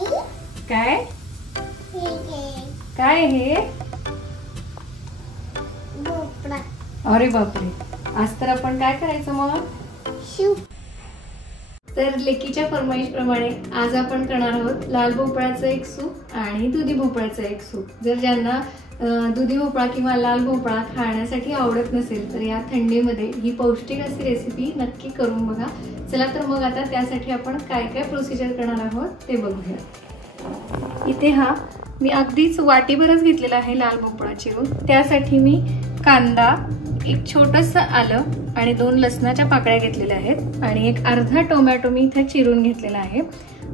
काय काय हे? अरे बापरे, आज तर आपण काय करायचं मग? तर लेकीच्या फरमाईश प्रमाणे आज आपण करणार आहोत लाल भोपळ्याचं एक सूप आणि दुधी भोपळ्याचं एक सूप. जर ज्यांना दुधी भोपळा किंवा लाल भोपळा खाण्यासाठी आवडत नसेल तर या थंडीमध्ये ही पौष्टिक अशी रेसिपी नक्की करून बघा. चला तर मग आता त्यासाठी आपण काय काय प्रोसिजर करणार आहोत ते बघूया. इथे मी अगदीच वाटीभरच घेतलेला आहे लाल भोपळा चिरून. त्यासाठी मी कांदा, एक छोटंसं आलं आणि 2 लसणाच्या पाकळ्या घेतलेल्या आहेत आणि एक अर्धा टोमॅटो मी इथे चिरून घेतलेला आहे.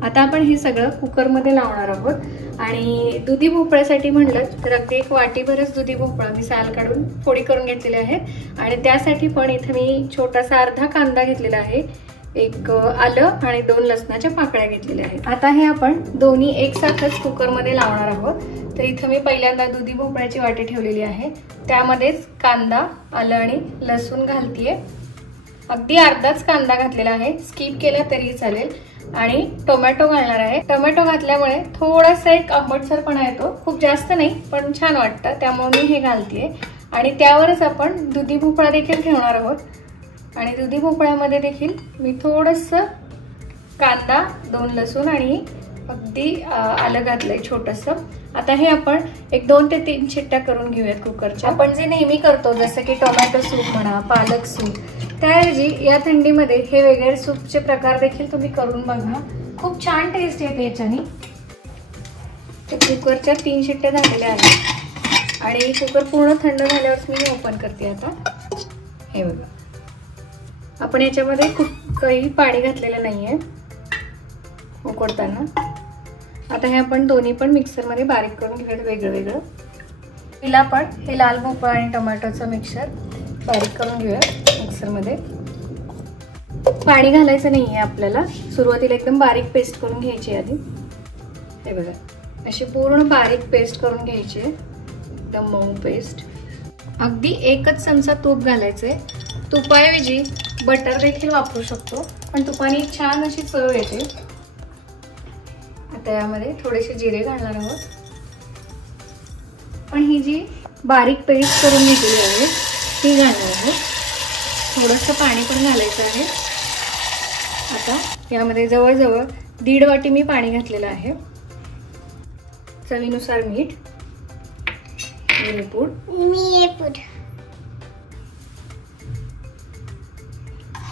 आता आपण हे सगळं कुकरमध्ये लावणार आहोत. आणि दुधी भोपळ्यासाठी म्हटलं तर अगदी एक वाटीभरच दुधी भोपळा मी साल काढून फोडी करून घेतलेले आहेत. आणि त्यासाठी पण इथे मी छोटासा अर्धा कांदा घेतलेला आहे, एक आलं आणि 2 लसणाच्या पाकळ्या घेतलेल्या आहेत. आता हे आपण दोन्ही एकसाथच कुकरमध्ये लावणार आहोत. तर इथं मी पहिल्यांदा दुधी भोपळ्याची वाटी ठेवलेली आहे, त्यामध्येच कांदा, आलं आणि लसूण घालतीये. अगदी अर्धाच कांदा घातलेला आहे, स्किप केला तरी चालेल. आणि टोमॅटो घालणार आहे. टोमॅटो घातल्यामुळे थोडासा एक आंबटसरपणा येतो, खूप जास्त नाही पण छान वाटतं, त्यामुळे मी हे घालतीये. आणि त्यावरच आपण दुधी भोपळा देखील ठेवणार आहोत. आणि दुधी भोपळ्यामध्ये देखील मी थोडंसं कांदा, 2 लसूण आणि अगदी आलं घातलंय छोटंसं. आता हे आपण एक 2 ते 3 शिट्ट्या करून घेऊयात कुकरच्या. आपण जे नेहमी करतो जसं की टोमॅटो सूप म्हणा, पालक सूप, त्याऐवजी या थंडीमध्ये हे वेगळे सूपचे प्रकार देखील तुम्ही करून बघा, खूप छान टेस्ट येते याच्याने. कुकरच्या 3 शिट्ट्या झालेल्या आहेत आणि कुकर पूर्ण थंड झाल्यावर मी ओपन करते. आता हे बघा, आपण याच्यामध्ये खूप काही पाणी घातलेलं नाहीये उकडताना. आता हे आपण दोन्ही पण मिक्सरमध्ये बारीक करून घेऊयात वेगळं वेगळं. पहिला आपण हे लाल भोपळा आणि टोमॅटोचं मिक्सर बारीक करून घेऊया मिक्सरमध्ये. पाणी घालायचं नाहीये आपल्याला, सुरुवातीला एकदम बारीक पेस्ट करून घ्यायची आधी. हे बघा, अशी पूर्ण बारीक पेस्ट करून घ्यायची, एकदम मऊ पेस्ट. अगदी 1च चमचा तूप घालायचंय. तुपाऐवजी बटर देखील वापरू शकतो, पण तुपाने छान अशी चव येते. आता यामध्ये थोडेसे जिरे घालणार आहोत. पण ही जी बारीक पेस्ट करून घेतली आहे ती घालणार आहोत. थोडंसं पाणी पण घालायचं आहे. आता यामध्ये जवळजवळ 1.5 वाटी मी पाणी घातलेलं आहे. चवीनुसार मीठ, मिरपूड,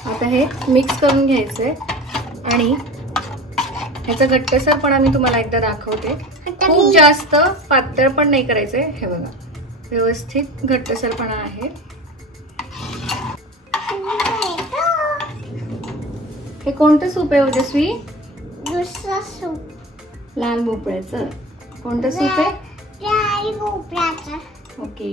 आता हे मिक्स करून घ्यायचंय. आणि ह्याचा घट्टसरपणा मी तुम्हाला एकदा दाखवते. खूप जास्त पातळ पण नाही करायचंय. हे बघा, व्यवस्थित घट्टसरपणा आहे. हे कोणतं सूप आहे ओजस्वी? दुसरं सूप. लाल भोपळ्याचं. कोणतं सूप आहे? लाल भोपळ्याचं. ओके.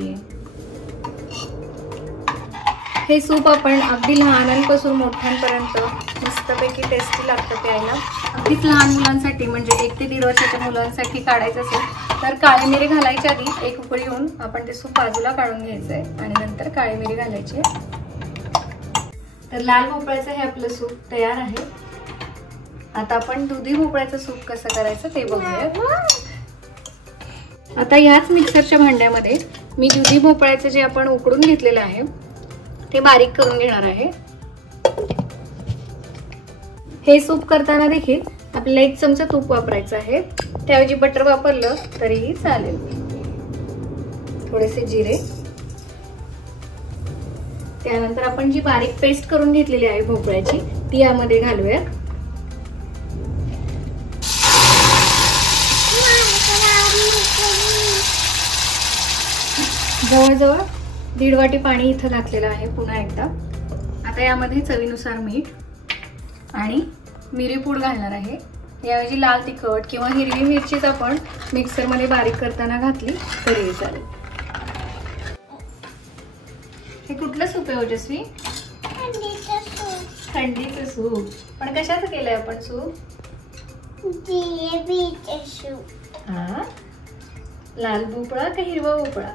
हे सूप आपण अगदी लहानांपासून मोठ्यांपर्यंत मस्तपैकी टेस्टी लागतं प्यायला. अगदीच लहान मुलांसाठी म्हणजे 1 ते 1.5 वर्षाच्या मुलांसाठी काढायचं असेल तर काळी मिरी घालायच्या आधी एक उकळी येऊन आपण ते सूप बाजूला काढून घ्यायचंय आणि नंतर काळी मिरी घालायची. तर लाल भोपळ्याचं हे आपलं सूप तयार आहे. आता आपण दुधी भोपळ्याचं सूप कसं करायचं ते बघूया. आता याच मिक्सरच्या भांड्यामध्ये मी दुधी भोपळ्याचं जे आपण उकडून घेतलेलं आहे ते बारीक करून घेणार आहे. हे सूप करताना देखील आपल्याला 1 चमचा तूप वापरायचं आहे, त्याऐवजी बटर वापरलं तरीही चालेल. थोडेसे जिरे, त्यानंतर आपण जी बारीक पेस्ट करून घेतलेली आहे भोपळ्याची ती यामध्ये घालूया. जवळजवळ 1.5 वाटी पाणी इथं घातलेलं आहे पुन्हा एकदा. आता यामध्ये चवीनुसार मीठ आणि मिरीपूड घालणार आहे. याऐवजी लाल तिखट किंवा हिरवी मिरचीच आपण मिक्सरमध्ये बारीक करताना घातली तरी चालेल. हे कुठलं सूप आहे ओजस्वी? थंडीचं सूप. पण कशाचं केलंय आपण सूप? जिलेबीचं सूप. हा, लाल भोपळा का हिरवा भोपळा?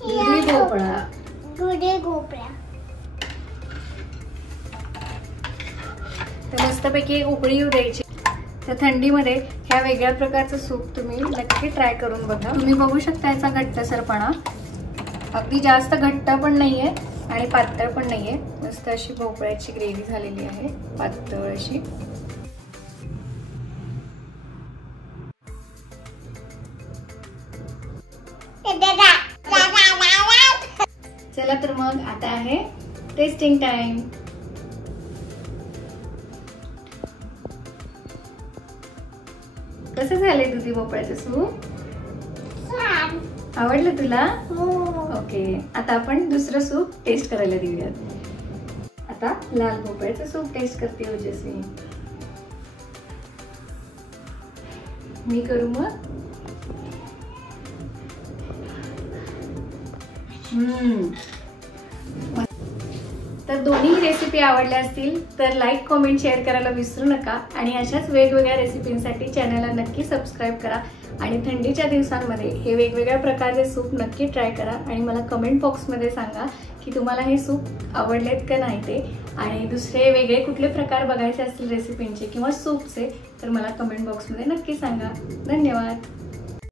दुधी भोपळा. दुधी भोपळा. तर मस्तपैकी एक उकळी येऊ द्यायची. तर थंडीमध्ये ह्या वेगळ्या प्रकारचं सूप तुम्ही नक्की ट्राय करून बघा। तुम्ही बघू शकता याचा घट्टसरपणा, अगदी जास्त घट्ट पण नाहीये आणि पातळ पण नाहीये, मस्त अशी भोपळ्याची ग्रेव्ही झालेली आहे, पातळ अशी। चला तर मग आता आहे टेस्टिंग टाइम। कसं झालंय दुधी भोपळ्याचं सूप? आवडलं तुला? ओके, आता आपण दुसरं सूप टेस्ट करायला देऊयात। आता लाल भोपळ्याचं सूप टेस्ट करते ओजस्वी। मी करू मग? तर दोन्ही रेसिपी आवडल्या असतील तर लाईक, कमेंट, शेअर करायला विसरू नका आणि अशाच वेगवेगळ्या रेसिपींसाठी चॅनलला नक्की सबस्क्राईब करा आणि थंडीच्या दिवसांमध्ये हे वेगवेगळ्या प्रकारचे सूप नक्की ट्राय करा आणि मला कमेंट बॉक्समध्ये सांगा की तुम्हाला हे सूप आवडलेत का नाही ते, आणि दुसरे वेगळे कुठले प्रकार बघायचे असतील रेसिपींचे किंवा सूपचे तर मला कमेंट बॉक्समध्ये नक्की सांगा। धन्यवाद।